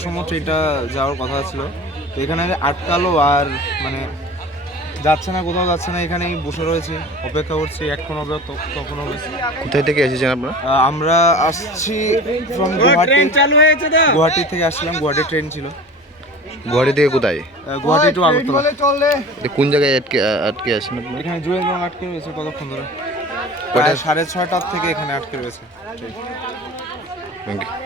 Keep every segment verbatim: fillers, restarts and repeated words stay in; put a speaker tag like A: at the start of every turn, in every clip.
A: সময় ট্রেনটা যাওয়ার কথা ছিল, তো এখানে আটকালো আর মানে যাচ্ছে না, কোথাও যাচ্ছে না, এখানেই বসে রয়েছে, অপেক্ষা করছি, এখন হবে তখন হবে।
B: কোথায় থেকে এসেছেন আপনারা?
A: আমরা আসছি ফ্রম গুয়াহাটি, গুয়াহাটি থেকে আসছিলাম, গুয়াহাটি ট্রেন ছিল।
B: গুয়াহাটি থেকে কোথায়?
A: গুয়াহাটি টু আগরতলা।
B: কোন জায়গায় আটকে আটকে আছেন আপনারা?
A: এখানে জুয়েল রং আটকে রয়েছে কতক্ষণ ধরে, প্রায় সাড়ে ছয়টার থেকে এখানে আটকে রয়েছে।
B: Thank you.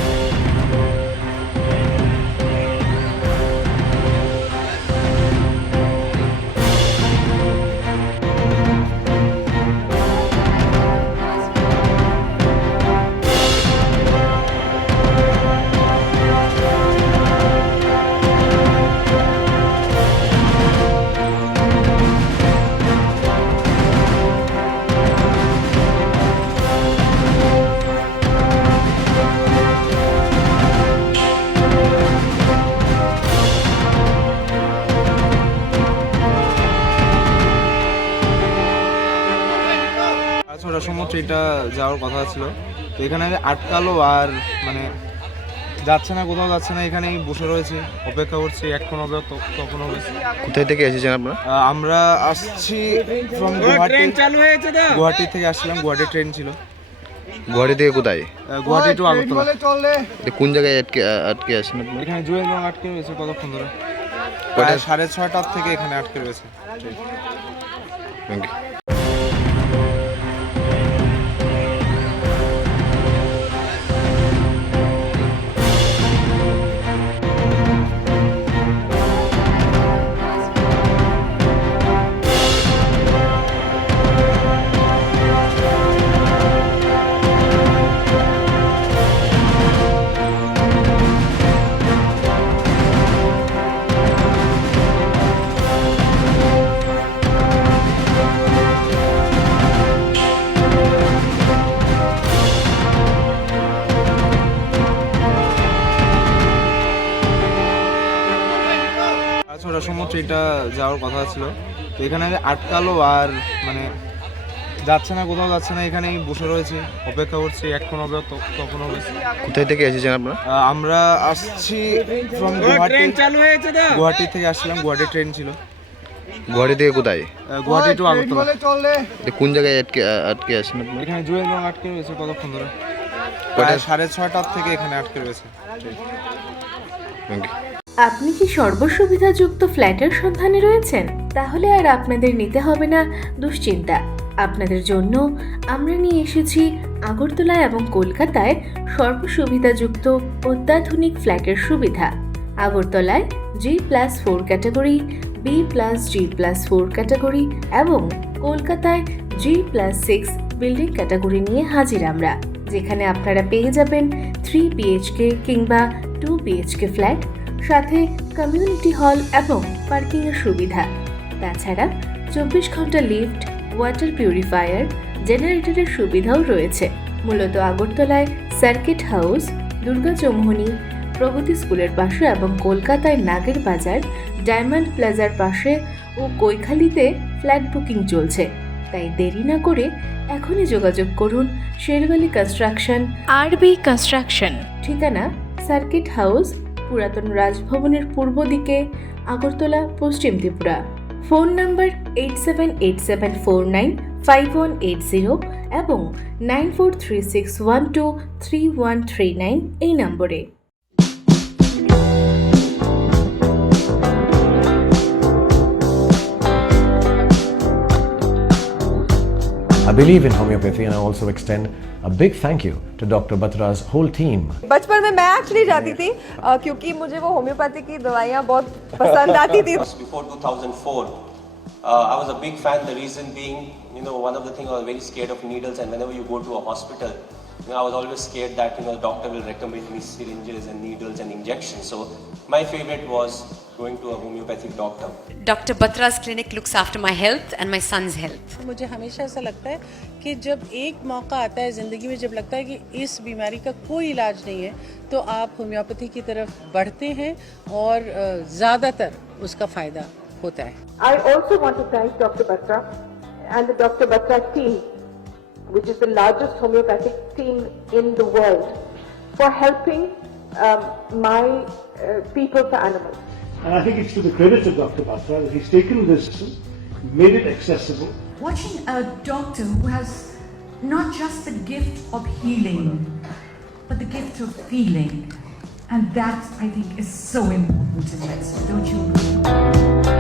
A: ছটার সময় ট্রেনটা যাওয়ার কথা ছিল, তো এখানে আটকালো আর মানে যাচ্ছে না, কোথাও যাচ্ছে না, এখানেই বসে রয়েছে, অপেক্ষা করছি, এখন হবে তখন হবে।
B: কোথায় থেকে এসেছেন আপনারা?
A: আমরা আসছি ফ্রম গুয়াহাটি, গুয়াহাটি থেকে আসছিলাম, গুয়াহাটি ট্রেন ছিল।
B: গুয়াহাটি থেকে কোথায়?
A: গুয়াহাটি টু আগরতলা।
B: কোন জায়গায় আটকে আটকে আছেন আপনারা?
A: এখানে জুয়েল রং আটকে রয়েছে কতক্ষণ ধরে, প্রায় সাড়ে ছয়টার থেকে এখানে আটকে রয়েছে।
B: Thank you.
A: ছটার সময় ট্রেনটা যাওয়ার কথা ছিল, তো এখানে আটকালো আর মানে যাচ্ছে না, কোথাও যাচ্ছে না, এখানেই বসে রয়েছে, অপেক্ষা করছি, এখন হবে তখন হবে।
B: কোথায় থেকে এসেছেন আপনারা?
A: আমরা আসছি ফ্রম গুয়াহাটি, গুয়াহাটি থেকে আসছিলাম, গুয়াহাটি ট্রেন ছিল।
B: গুয়াহাটি থেকে কোথায়?
A: গুয়াহাটি টু আগরতলা।
B: কোন জায়গায় আটকে আটকে আছেন আপনারা?
A: এখানে জুয়েল রং আটকে রয়েছে কতক্ষণ ধরে, প্রায় সাড়ে ছয়টার থেকে এখানে আটকে রয়েছে।
B: Thank you.
C: আপনি কি সর্বসুবিধাযুক্ত ফ্ল্যাটের সন্ধানে রয়েছেন? তাহলে আর আপনাদের নিতে হবে না দুশ্চিন্তা। আপনাদের জন্য আমরা নিয়ে এসেছি আগরতলা এবং কলকাতায় সর্বসুবিধাযুক্ত অত্যাধুনিক ফ্ল্যাটের সুবিধা। আগরতলায় G plus four category, B plus G plus four category এবং কলকাতায় G plus six building category নিয়ে হাজির আমরা, যেখানে আপনারা পেয়ে যাবেন থ্রি বিএইচকে কিংবা টু বিএইচকে ফ্ল্যাট, সাথে কমিউনিটি হল এবং পার্কিংয়ের সুবিধা। তাছাড়া চব্বিশ ঘন্টা লিফট, ওয়াটার পিউরিফায়ার, জেনারেটরের সুবিধাও রয়েছে। মূলত আগরতলায় সার্কিট হাউস, দুর্গা চৌমুহনী, প্রগতি স্কুলের পাশে এবং কলকাতায় নাগের বাজার, ডায়মন্ড প্লাজার পাশে ও কৈখালিতে ফ্ল্যাট বুকিং চলছে। তাই দেরি না করে এখনই যোগাযোগ করুন শেরওয়ালি কনস্ট্রাকশন, আরবি কনস্ট্রাকশন। ঠিকানা সার্কিট হাউস, পুরাতন রাজভবনের পূর্ব দিকে, আগরতলা, পশ্চিম Tripura. Phone number eight seven eight seven four nine five one eight zero এবং nine four three six one two three one three nine এই নম্বরে।
D: I believe in homeopathy and I also extend a big thank you to Doctor Batra's whole team.
E: बचपन में मैं actually जाती थी uh, क्योंकि मुझे वो होम्योपैथी की दवाइयाँ बहुत पसंद आती थी.
F: Before two thousand four, uh, I was a big fan. The reason being, you know, one of the things I was very scared of needles, and whenever you go to a hospital, you know, I was always scared that, you know, the doctor will recommend me syringes and needles and injections. So my favorite was going to a homeopathic doctor.
G: Doctor Batra's clinic looks after my health and my son's health.
H: मुझे हमेशा ऐसा लगता है कि जब एक मौका आता है ज़िंदगी में, जब लगता है कि इस बीमारी का कोई इलाज नहीं है, तो आप होम्योपैथी की तरफ बढ़ते हैं और ज़्यादातर उसका फ़ायदा होता है.
E: I also want to thank Doctor Batra and the Doctor Batra team, which is the largest homeopathic team in the world, for helping um, my uh, people for animals.
I: And I think it's to the credit of Doctor Batra that he's taken this, made it accessible.
J: Watching a doctor who has not just the gift of healing, but the gift of feeling. And that, I think, is so important in medicine, don't you agree?